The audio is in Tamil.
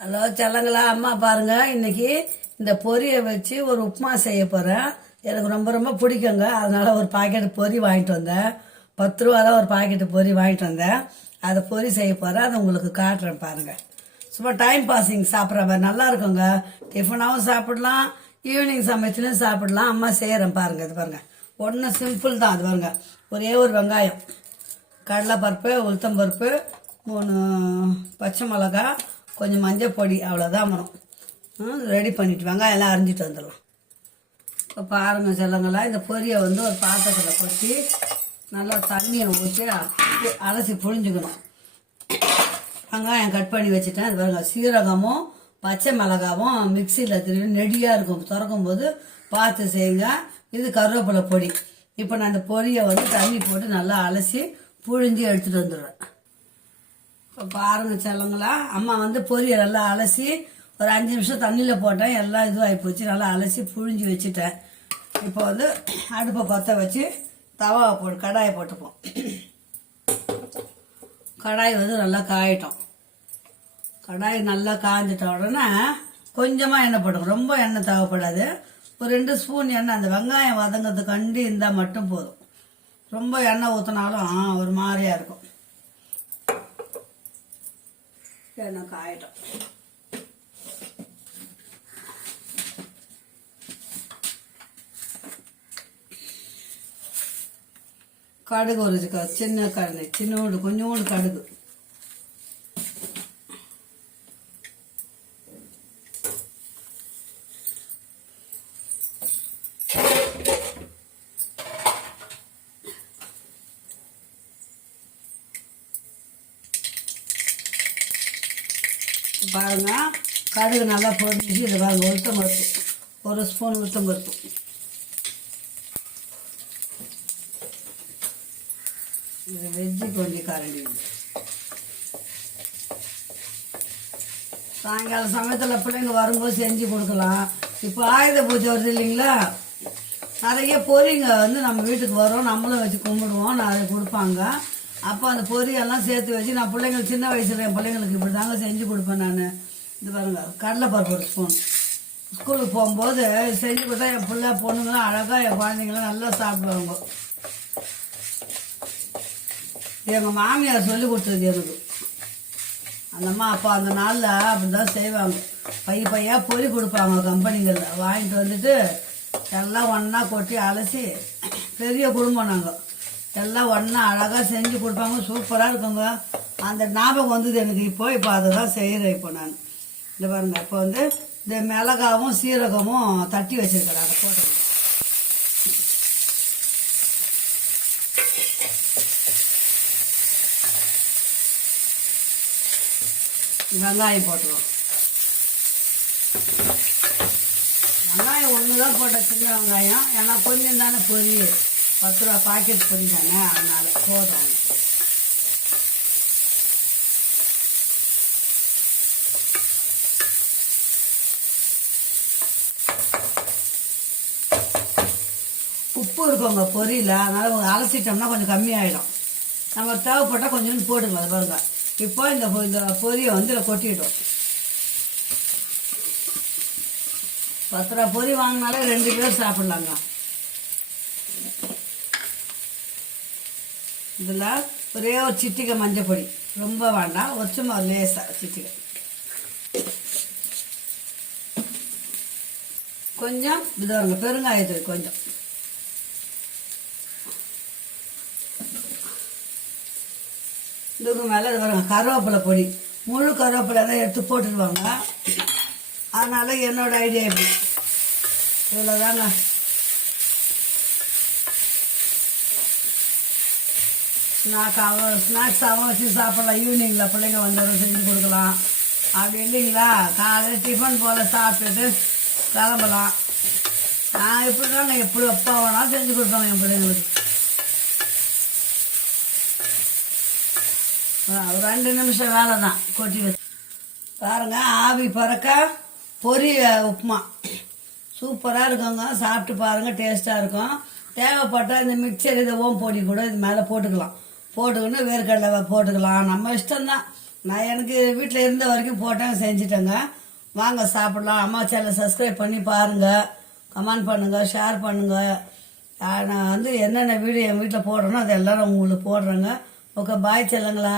ஹலோ செல்லங்களா, அம்மா பாருங்க. இன்னைக்கு இந்த பொரியை வச்சு ஒரு உப்புமா செய்ய போறேன். எனக்கு ரொம்ப ரொம்ப பிடிக்குங்க. அதனால ஒரு பாக்கெட் பொரி வாங்கிட்டு வந்தேன். 10 ரூபா தான் ஒரு பாக்கெட்டு பொரி வாங்கிட்டு வந்தேன். அதை பொரி செய்ய போறேன். அதை உங்களுக்கு காட்டுறேன் பாருங்க. சும்மா டைம் பாசிங் சாப்பிட்ற மாதிரி நல்லா இருக்குங்க. டிஃபனாகவும் சாப்பிடலாம், ஈவினிங் சமைச்சிலும் சாப்பிடலாம். அம்மா செய்கிறேன் பாருங்க. இது பாருங்க, ஒன்றும் சிம்பிள் தான். அது பாருங்க, ஒரே ஒரு வெங்காயம், கடலைப்பருப்பு, உளுத்தம்பருப்பு, 3 பச்சை மிளகா, கொஞ்சம் மஞ்சள் பொடி, அவ்வளோதான் வரும். ரெடி பண்ணிட்டு வெங்காயம் எல்லாம் அரிஞ்சிட்டு வந்துடலாம். இப்போ பாருங்கள் செல்லங்களா, இந்த பொரியை ஒரு பாத்திரத்தில் கொட்டி நல்லா தண்ணியை ஊற்றி அலசி புழிஞ்சுக்கணும். வெங்காயம் கட் பண்ணி வச்சுட்டேன். அது பாருங்க, சீரகமும் பச்சை மிளகாவும் மிக்சியில் திரும்பி நெடியாக இருக்கும். திறக்கும் போது பார்த்து செய்யுங்க. இது கருவேப்பிலை பொடி. இப்போ நான் இந்த பொரியை தண்ணி போட்டு நல்லா அலசி புழிஞ்சு எடுத்துகிட்டு வந்துடுறேன். இப்போ பாருங்க செல்லங்களா, அம்மா பொரியை நல்லா அலசி ஒரு 5 நிமிஷம் தண்ணியில் போட்டேன். எல்லாம் இதுவாகி போச்சு. நல்லா அலசி புழிஞ்சு வச்சுட்டேன். இப்போ அடுப்பை பற்ற வச்சு தவாவை போட்டு கடாயை போட்டுப்போம். கடாய் நல்லா காயட்டும். கடாய் நல்லா காய்ஞ்சிட்ட உடனே கொஞ்சமாக எண்ணெய் போட்டுக்கணும். ரொம்ப எண்ணெய் தேவைப்படாது. ஒரு 2 ஸ்பூன் எண்ணெய். அந்த வெங்காயம் வதங்கிறதுக்கு கண்டு இருந்தால் மட்டும் போதும். ரொம்ப எண்ணெய் ஊற்றினாலும் ஒரு மாதிரியாக இருக்கும். எண்ணெய் காயட்டும். கடுகு ஒரு சின்ன கடுகு, கொஞ்சோண்டு கடுகு. பாருங்க, கடுகு நல்லா பொரிஞ்சு. இது பாருங்க, உளுத்தம் பருப்பு, 1 ஸ்பூன் உளுத்தம் பருப்பு. இது வெஜ்ஜி கொஞ்சம் கரண்டி. சாயங்காலம் சமயத்தில் பிள்ளைங்க வரும்போது செஞ்சு கொடுக்கலாம். இப்போ ஆயுத பூஜை வருது இல்லைங்களா, நிறைய பொரிங்க நம்ம வீட்டுக்கு வரும். நம்மளும் வச்சு கும்பிடுவோம். நிறைய கொடுப்பாங்க. அப்போ அந்த பொரியெல்லாம் சேர்த்து வச்சு நான் பிள்ளைங்களுக்கு சின்ன வயசுல என் பிள்ளைங்களுக்கு இப்படி தாங்க செஞ்சு கொடுப்பேன் நான். இது பாருங்க, கடலைப்பருப்பு 1 ஸ்பூன். ஸ்கூலுக்கு போகும்போது செஞ்சு கொடுத்தா என் பிள்ளை பொண்ணுங்களாம் அழகாக, என் குழந்தைங்களாம் நல்லா சாப்பிடுவாங்க. எங்கள் மாமியார் சொல்லி கொடுத்தது எனக்கு. அந்தம்மா அப்போ அந்த நாளில் அப்படி தான் செய்வாங்க. பையா பொரி கொடுப்பாங்க கம்பெனிகளில். வாங்கிட்டு வந்துட்டு எல்லாம் ஒன்றா கொட்டி அலசி, பெரிய குடும்பம் நாங்கள், எல்லாம் ஒன்றா அழகாக செஞ்சு கொடுப்பாங்க. சூப்பராக இருக்குங்க. அந்த ஞாபகம் வந்தது எனக்கு. இப்போ அதை தான் செய்கிறேன். இப்போ நான் இந்த பாருங்க, இப்போ இந்த மிளகாவும் சீரகமும் தட்டி வச்சிருக்கிறேன். அதை போட்டு வெங்காயம் போட்டுருவோம். வெங்காயம் ஒன்று தான் போட்டேன், சின்ன வெங்காயம். ஏன்னா கொஞ்சம் தானே பொரி, 10 ரூபா பாக்கெட் பொரி தானே, அதனால போதும். உப்பு இருக்குங்க பொரியில், அதனால் அலசிட்டோம்னா கொஞ்சம் கம்மியாயிடும். நம்ம தேவைப்பட்டால் கொஞ்சோண்டு போட்டுக்கலாம். அது பாருங்க, இப்போ இந்த பொரியை இதில் கொட்டிட்டோம். 10 ரூபா பொரி வாங்கினாலே 2 பேர் சாப்பிட்லாங்க. இதில் ஒரே ஒரு சிட்டிகை மஞ்சள் பொடி, ரொம்ப வேண்டாம், சும்மா லேசாக சிட்டிகை. கொஞ்சம் இது வருங்க பெருங்காயத்துக்கு கொஞ்சம். இதுக்கு மேலே இது வருங்க கருவேப்பிலை பொடி. முழு கருவேப்பிலை தான் எடுத்து போட்டுடுவாங்க. அதனால் என்னோட ஐடியா இப்படி இவ்வளோதாங்க. ஸ்நாக்ஸாகவும் வச்சு சாப்பிட்லாம். ஈவினிங்கில் பிள்ளைங்க வந்தவரை செஞ்சு கொடுக்கலாம். அப்படி இல்லைங்களா, காலையில் டிஃபன் போல் சாப்பிட்டுட்டு கிளம்பலாம். நான் இப்படி தாங்க, எப்படி எப்போ வேணாலும் செஞ்சு கொடுப்பாங்க என் பிள்ளைங்களுக்கு. ஒரு 2 நிமிஷம் வேலை தான். கொட்டி வச்சு பாருங்க, ஆவி பறக்க பொரி உப்புமா சூப்பராக இருக்குங்க. சாப்பிட்டு பாருங்கள், டேஸ்ட்டாக இருக்கும். தேவைப்பட்டால் இந்த மிக்சர், இதை ஓம் பொடி கூட இது மேலே போட்டுக்கலாம். போட்டுக்கின்னு வேர்க்கடலை போட்டுக்கலாம். நம்ம இஷ்டம்தான். நான் எனக்கு வீட்டில் இருந்த வரைக்கும் போட்டேன், செஞ்சுட்டேங்க. வாங்க சாப்பிடலாம். அம்மா சேனலை சப்ஸ்கிரைப் பண்ணி பாருங்கள், கமெண்ட் பண்ணுங்கள், ஷேர் பண்ணுங்கள். நான் வந்து என்னென்ன வீடியோ என் வீட்டில் போடுறேனோ அது எல்லாரும் உங்களுக்கு போடுறேங்க. ஓகே, பாய் செல்லுங்களா.